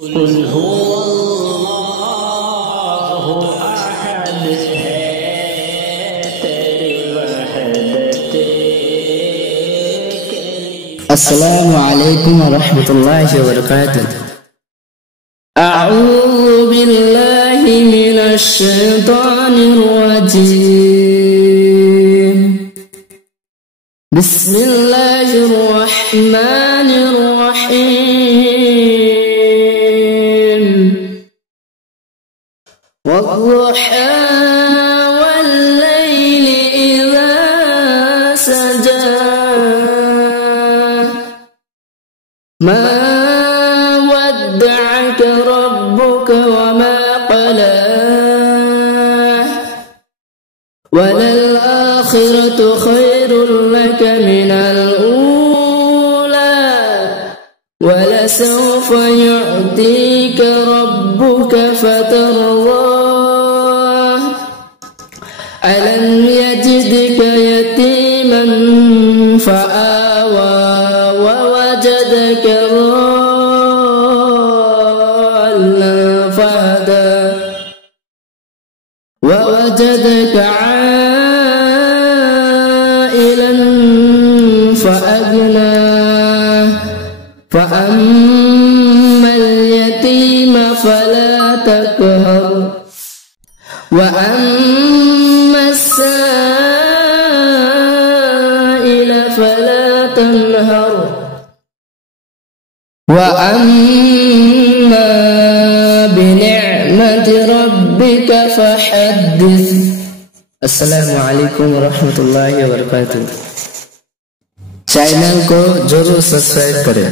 कुल हुवल्लाहु अहद है तेरी वहदते। अस्सलामु अलैकुम वरहमतुल्लाहि वबरकातुह। अऊज़ु बिल्लाहि मिनश शैतानिर रजीम। बिस्मिल्लाहिर रहमानिर रहीम। वद्दुहा वल्लैलि इज़ा सजा मा वद्दअक रब्बुक वमा क़ला वलल-आखिरतु खैरुल लक मिनल ऊला वलसौफा यु'तीका रब्बुका फतर्दा अलं यजिदका यतीमन फआवा ववजदका ضالًا فهدى ووجدك عائلا فأغنى فأما اليتيم فلا تقهر وأما السائل فلا تنهر وأما بنعمة ربك فحدث। अस्सलामुअलैकुम वरहमतुल्लाहि वबरकातुह। चैनल को जरूर सब्सक्राइब करें।